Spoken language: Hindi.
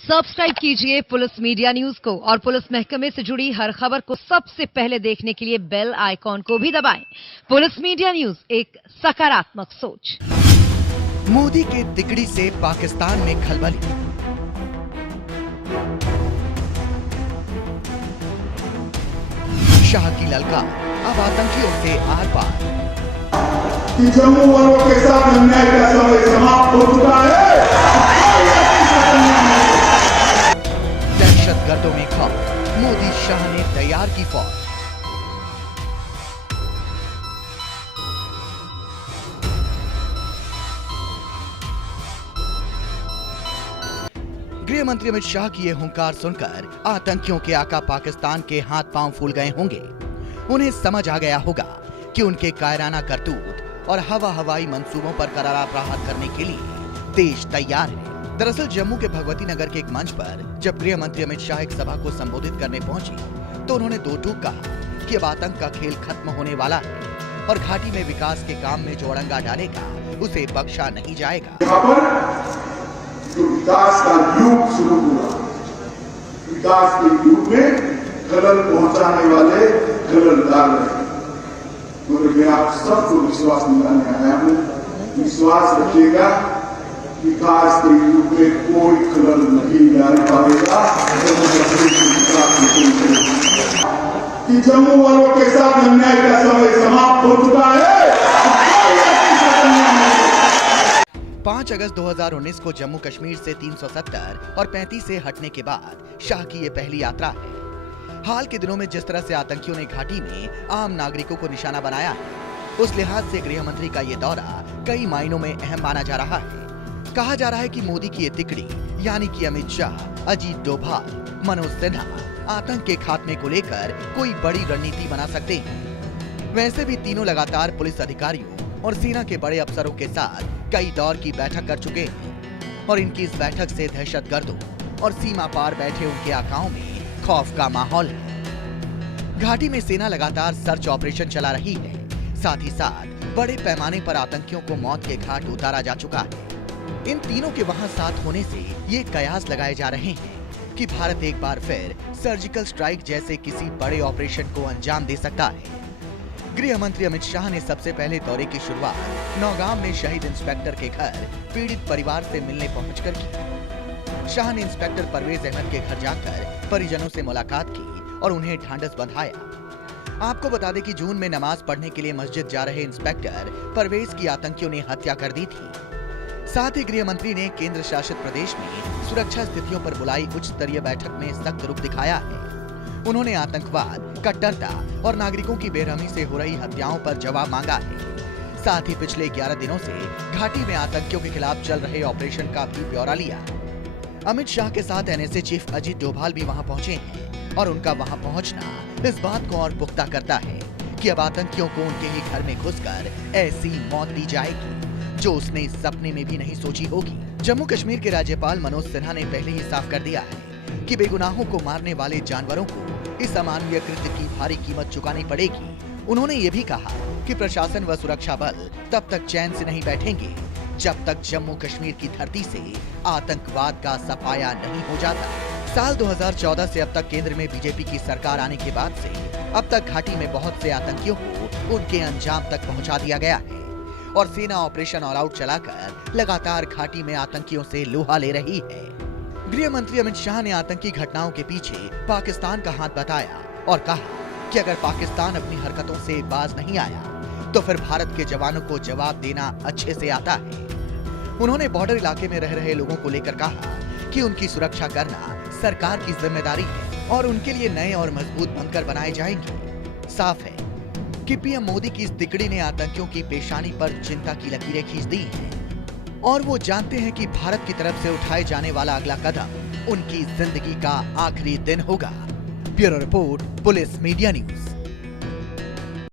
सब्सक्राइब कीजिए पुलिस मीडिया न्यूज को और पुलिस महकमे से जुड़ी हर खबर को सबसे पहले देखने के लिए बेल आइकॉन को भी दबाएं। पुलिस मीडिया न्यूज, एक सकारात्मक सोच। मोदी के तिकड़ी से पाकिस्तान में खलबली। शाह की ललकार अब आतंकियों से आर पार। जम्मू वालों के साथ अन्याय का समय समाप्त हो चुका है। दहशतगर्दों में खौफ, मोदी शाह ने तैयार की फौज। गृह मंत्री अमित शाह की ये हुंकार सुनकर आतंकियों के आका पाकिस्तान के हाथ पांव फूल गए होंगे। उन्हें समझ आ गया होगा कि उनके कायराना करतूत और हवाई मंसूबों पर करारा प्रहार करने के लिए देश तैयार है। दरअसल जम्मू के भगवती नगर के एक मंच पर जब गृह मंत्री अमित शाह एक सभा को संबोधित करने पहुंचे तो उन्होंने दो टूक कहा कि अब आतंक का खेल खत्म होने वाला है और घाटी में विकास के काम में जो अड़ंगा डालेगा उसे बख्शा नहीं जाएगा। जो विकास का युग शुरू हुआ, विकास के युग में खलल पहुंचाने वाले खलल डाल रहे, तो मैं आप सबको विश्वास दिलाने आया हूं। विश्वास रखिएगा, विकास के युग में कोई खलल नहीं डाल पाएगा। कि जम्मू वालों के साथ अन्याय का समय समाप्त हो चुका है। 5 अगस्त 2019 को जम्मू कश्मीर से 370 और 35 से हटने के बाद शाह की ये पहली यात्रा है। हाल के दिनों में जिस तरह से आतंकियों ने घाटी में आम नागरिकों को निशाना बनाया है, उस लिहाज से गृह मंत्री का ये दौरा कई मायनों में अहम माना जा रहा है। कहा जा रहा है कि मोदी की ये तिकड़ी यानी कि अमित शाह, अजीत डोभाल, मनोज सिन्हा आतंक के खात्मे को लेकर कोई बड़ी रणनीति बना सकते हैं। वैसे भी तीनों लगातार पुलिस अधिकारियों और सेना के बड़े अफसरों के साथ कई दौर की बैठक कर चुके हैं और इनकी इस बैठक से दहशतगर्दों और सीमा पार बैठे उनके आकाओं में खौफ का माहौल है। घाटी में सेना लगातार सर्च ऑपरेशन चला रही है, साथ ही साथ बड़े पैमाने पर आतंकियों को मौत के घाट उतारा जा चुका है। इन तीनों के वहां साथ होने से ये कयास लगाए जा रहे हैं कि भारत एक बार फिर सर्जिकल स्ट्राइक जैसे किसी बड़े ऑपरेशन को अंजाम दे सकता है। गृह मंत्री अमित शाह ने सबसे पहले दौरे की शुरुआत नौगाम में शहीद इंस्पेक्टर के घर पीड़ित परिवार से मिलने पहुंचकर की। शाह ने इंस्पेक्टर परवेज अहमद के घर जाकर परिजनों से मुलाकात की और उन्हें ढांढस बंधाया। आपको बता दें कि जून में नमाज पढ़ने के लिए मस्जिद जा रहे इंस्पेक्टर परवेज की आतंकियों ने हत्या कर दी थी। साथ ही गृह मंत्री ने केंद्र शासित प्रदेश में सुरक्षा स्थितियों पर बुलाई उच्च स्तरीय बैठक में सख्त रुख दिखाया है। उन्होंने आतंकवाद, कट्टरता और नागरिकों की बेरहमी से हो रही हत्याओं पर जवाब मांगा है। साथ ही पिछले 11 दिनों से घाटी में आतंकियों के खिलाफ चल रहे ऑपरेशन का भी ब्यौरा लिया। अमित शाह के साथ एनएसए चीफ अजीत डोभाल भी वहां पहुंचे हैं और उनका वहां पहुंचना इस बात को और पुख्ता करता है कि अब आतंकियों को उनके ही घर में घुसकर ऐसी मौत दी जाएगी जो उसने सपने में भी नहीं सोची होगी। जम्मू कश्मीर के राज्यपाल मनोज सिन्हा ने पहले ही साफ कर दिया है कि बेगुनाहों को मारने वाले जानवरों को इस अमानवीय कृत्य की भारी कीमत चुकानी पड़ेगी। उन्होंने ये भी कहा कि प्रशासन व सुरक्षा बल तब तक चैन से नहीं बैठेंगे जब तक जम्मू कश्मीर की धरती से आतंकवाद का सफाया नहीं हो जाता। साल 2014 से अब तक केंद्र में बीजेपी की सरकार आने के बाद से अब तक घाटी में बहुत से आतंकियों को उनके अंजाम तक पहुंचा दिया गया है और सेना ऑपरेशन ऑल आउट चलाकर लगातार घाटी में आतंकियों से लोहा ले रही है। गृह मंत्री अमित शाह ने आतंकी घटनाओं के पीछे पाकिस्तान का हाथ बताया और कहा कि अगर पाकिस्तान अपनी हरकतों से बाज नहीं आया तो फिर भारत के जवानों को जवाब देना अच्छे से आता है। उन्होंने बॉर्डर इलाके में रह रहे लोगों को लेकर कहा कि उनकी सुरक्षा करना सरकार की जिम्मेदारी है और उनके लिए नए और मजबूत बंकर बनाए जाएंगे। साफ है कि पीएम मोदी की इस तिकड़ी ने आतंकियों की पेशानी पर चिंता की लकीरें खींच दी हैं और वो जानते हैं कि भारत की तरफ से उठाए जाने वाला अगला कदम उनकी जिंदगी का आखिरी दिन होगा। Bureau report, police media news.